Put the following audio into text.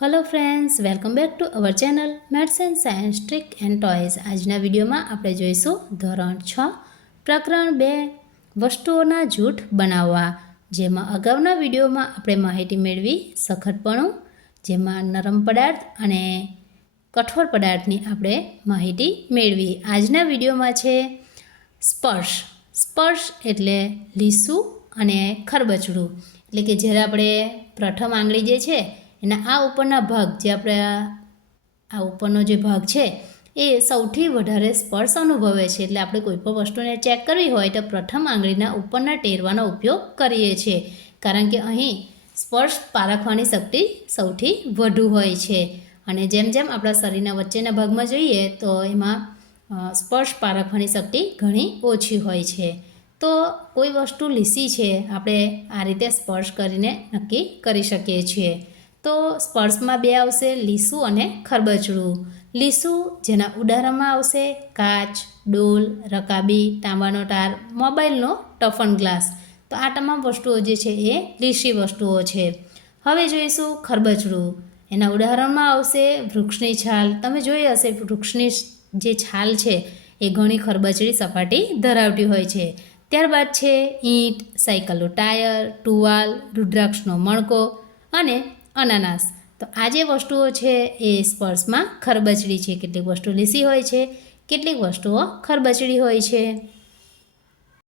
Hello friends welcome back to our channel maths and science trick and toys. आजना video में आपणे जोईशुं धोरण 6 प्रकरण 2 वस्तुओना जूठ बनाववा। जेमां अगाउना विडियो में आपणे माहिती मेळवी सखतपणुं, जेमां नरम पदार्थ अने कठोर पदार्थनी आपणे माहिती मेळवी। आजना विडियो में छे स्पर्श। स्पर्श एटले लीसुं अने खरबचडुं, एटले के ज्यारे आपणे प्रथम आंगળી जे छे एना आ उपरना भाग जे आपणे आ उपरनो जे भाग छे ए सौथी वधारे स्पर्श अनुभवे छे। एटले आपणे कोईपण वस्तुने चेक करवी होय तो प्रथम आंगळीना उपरना टेरवानो उपयोग करीए छीए, कारण के અહીં स्पर्श पारखवानी शक्ति सौथी વધુ હોય છે। અને જેમ જેમ આપણા શરીરના વચ્ચેના ભાગમાં જોઈએ તો એમાં સ્પર્શ પારખવાની શક્તિ ઘણી ઓછી હોય છે। તો કોઈ વસ્તુ લીસી છે આપણે આ રીતે સ્પર્શ કરીને નક્કી કરી શકીએ છીએ। તો સ્પર્શમાં બે આવશે, લીસું અને ખરબચડું। લીસું જેના ઉદાહરણમાં આવશે કાચ, ડોલ, રકાબી, તાંબાનો તાર, મોબાઈલનો ટફન ગ્લાસ। તો આ તમામ વસ્તુઓ જે છે એ લીસી વસ્તુઓ છે। હવે જોઈશું ખરબચડું। એના ઉદાહરણમાં આવશે વૃક્ષની છાલ। તમે જોઈ હશે વૃક્ષની જે છાલ છે એ ઘણી ખરબચડી સપાટી ધરાવતી હોય છે। ત્યારબાદ છે ઈંટ, સાયકલનું ટાયર, ટુવાલ, રુદ્રાક્ષનો મણકો અને અનાનાસ। તો આ જે વસ્તુઓ છે એ સ્પર્શમાં ખરબચડી છે। કેટલીક વસ્તુ લીસી હોય છે, કેટલીક વસ્તુઓ ખરબચડી હોય છે।